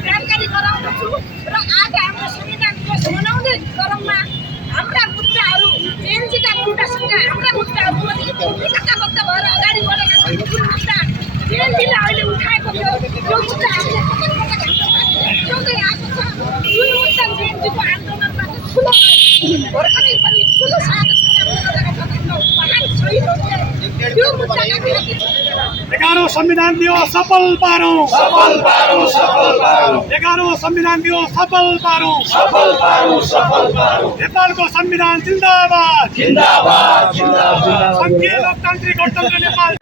जानकारी गराउँदछु र आज हाम्रो संविधान दिवस मनाउँदै गरौँमा हाम्रा मुद्दाहरू जेएनजीका मुद्दासँग हाम्रा मुद्दाहरू पनि एकताबद्ध भएर अगाडि बढेका छन्। जुन मुद्दा जेएनजीले अहिले उठाएको थियो त्यो मुद्दा हामीले पटक पटक उठाउँदै आएको छ। जुन मुद्दा जेएनजीको आन्दोलनबाट ठुलो भर्खरै पनि ठुलो साधन गरेका छन् हाम्रो महान शहीदहरूले त्यो मुद्दाका लागि 11औं संविधान दिवस सफल पारौं 11औं संविधान दिवस सफल पारौं नेपालको संविधान जिन्दाबाद संघीय लोकतान्त्रिक गणतन्त्र नेपाल।